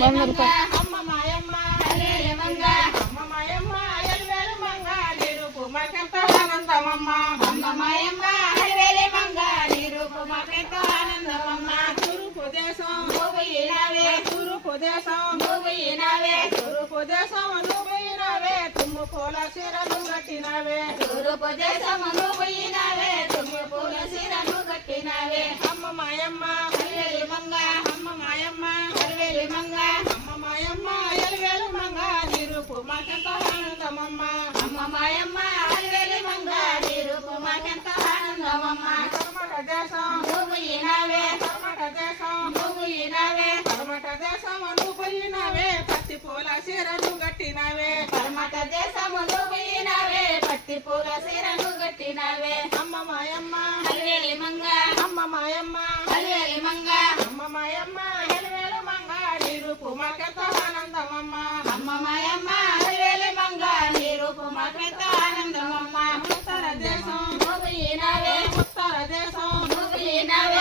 100 రూపాయలు. అమ్మ మాయమ్మ మంగ అమ్మ మాయమ్మ ఎల్వేలు మంగ నిరూపు మాకెంతో ఆనందమమ్మ అమ్మ మాయమ్మ ఎల్వేలు మంగ నిరూపు మాకెంతో ఆనందమమ్మ తూర్పు దేశం నువ్వుయినావే తూర్పు దేశం నువ్వుయినావే తూర్పు దేశం నువ్వుయినావే తుమ్ము పూల చీరలు కట్టినావే తూర్పు దేశం నువ్వుయినావే తుమ్ము పూల చీరలు కట్టినావే అమ్మ మాయమ్మ ఎల్వేలు మంగ అమ్మ మాయమ్మ ఎల్వేలు మంగ అమ్మ మాయమ్మ ఎల్వేలు మంగ నిరూపు మాకెంతో ఆనందమమ్మ అమ్మ మాయమ్మ ఎల్వేలు మంగ నిరూపు మాకెంతో ఆనందమమ్మ కర్మట దేశం నువ్వుయినావే కర్మట దేశం నువ్వుయినావే కర్మట దేశం నువ్వుయినావే పత్తి పూల చీరలు కట్టినావే కర్మట దేశం నువ్వుయినావే పత్తి పూల చీరలు కట్టినావే అమ్మ మాయమ్మ ఎల్వేలు మంగ అమ్మ మాయమ్మ ఎల్వేలు మంగ అమ్మ మాయమ్మ ఎల్వేలు మంగ నిరూపు మాకెంతో ఆనందమమ్మ అమ్మ మాయమ్మ ఎల్వేలు మంగ నిరూపు మాకెంతో ఆనందమమ్మ ఉత్తర దేశం నువ్వుయినావే ఉత్తర దేశం నువ్వుయినావే